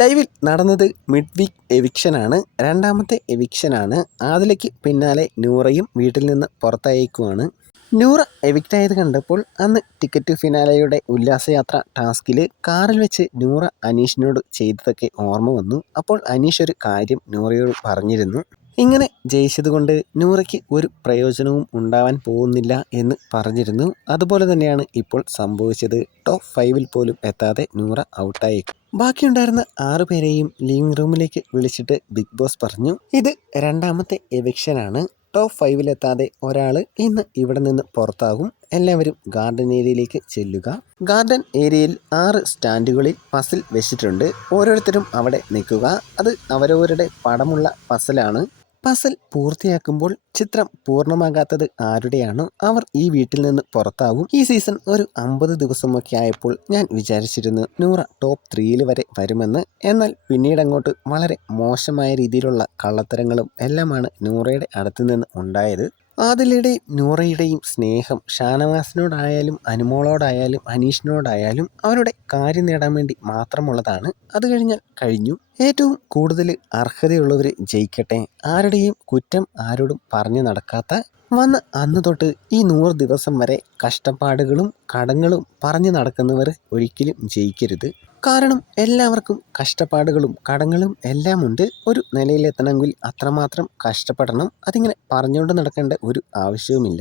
ലൈവിൽ നടന്നത് mid week എവിക്ഷനാണ്. രണ്ടാമത്തെ എവിക്ഷനാണ്. ആദിലയ്ക്ക് പിന്നാലെ നൂറയും വീട്ടിൽ നിന്ന് പുറത്തയക്കുവാണ്. നൂറ എവിക്റ്റായത് കണ്ടപ്പോൾ അന്ന് ടിക്കറ്റ് ഫിനാലയുടെ ഉല്ലാസയാത്ര ടാസ്കിൽ കാറിൽ വെച്ച് നൂറ അനീഷിനോട് ചെയ്തതൊക്കെ ഓർമ്മ വന്നു. അപ്പോൾ അനീഷ് ഒരു കാര്യം നൂറയോട് പറഞ്ഞിരുന്നു. ഇങ്ങനെ ജയിച്ചതുകൊണ്ട് നൂറയ്ക്ക് ഒരു പ്രയോജനവും ഉണ്ടാവാൻ പോകുന്നില്ല എന്ന് പറഞ്ഞിരുന്നു. അതുപോലെ തന്നെയാണ് ഇപ്പോൾ സംഭവിച്ചത്. ടോപ്പ് 5-ൽ പോലും എത്താതെ നൂറ ഔട്ടായേക്കും. ബാക്കിയുണ്ടായിരുന്ന 6 പേരെയും ലിവിംഗ് റൂമിലേക്ക് വിളിച്ചിട്ട് ബിഗ് ബോസ് പറഞ്ഞു, ഇത് രണ്ടാമത്തെ എവിക്ഷനാണ്. ടോപ്പ് 5-ലെത്താതെ ഒരാൾ ഇന്ന് ഇവിടെ നിന്ന് പുറത്താകും. എല്ലാവരും ഗാർഡൻ ഏരിയയിലേക്ക് ചെല്ലുക. ഗാർഡൻ ഏരിയയിൽ 6 സ്റ്റാൻഡുകളിൽ പസിൽ വെച്ചിട്ടുണ്ട്. ഓരോരുത്തരും അവിടെ നിൽക്കുക. അത് അവരവരുടെ പടമുള്ള പസിലാണ്. പസിൽ പൂർത്തിയാക്കുമ്പോൾ ചിത്രം പൂർണ്ണമാകാത്തത് ആരുടെയാണോ അവർ ഈ വീട്ടിൽ നിന്ന് പുറത്താവും. ഈ സീസൺ ഒരു 50 ദിവസമൊക്കെ ആയപ്പോൾ ഞാൻ വിചാരിച്ചിരുന്നു നൂറ ടോപ്പ് 3-ൽ വരെ വരുമെന്ന്. എന്നാൽ പിന്നീട് അങ്ങോട്ട് വളരെ മോശമായ രീതിയിലുള്ള കള്ളത്തരങ്ങളും എല്ലാമാണ് നൂറയുടെ അടുത്ത് നിന്ന് ഉണ്ടായത്. ആദിലയുടെയും നൂറയുടെയും സ്നേഹം ഷാനവാസിനോടായാലും അനുമോളോടായാലും അനീഷിനോടായാലും അവരുടെ കാര്യം നേടാൻ വേണ്ടി മാത്രമുള്ളതാണ്. അത് കഴിഞ്ഞാൽ കഴിഞ്ഞു. ഏറ്റവും കൂടുതൽ അർഹതയുള്ളവർ ജയിക്കട്ടെ. ആരുടെയും കുറ്റം ആരോടും പറഞ്ഞു നടക്കാത്ത, വന്ന അന്ന് തൊട്ട് ഈ 100 ദിവസം വരെ കഷ്ടപ്പാടുകളും കടങ്ങളും പറഞ്ഞു നടക്കുന്നവർ ഒരിക്കലും ജയിക്കരുത്. കാരണം എല്ലാവർക്കും കഷ്ടപ്പാടുകളും കടങ്ങളും എല്ലാം ഉണ്ട്. ഒരു നിലയിലെത്തണമെങ്കിൽ അത്രമാത്രം കഷ്ടപ്പെടണം. അതിങ്ങനെ പറഞ്ഞുകൊണ്ട് നടക്കേണ്ട ഒരു ആവശ്യവുമില്ല.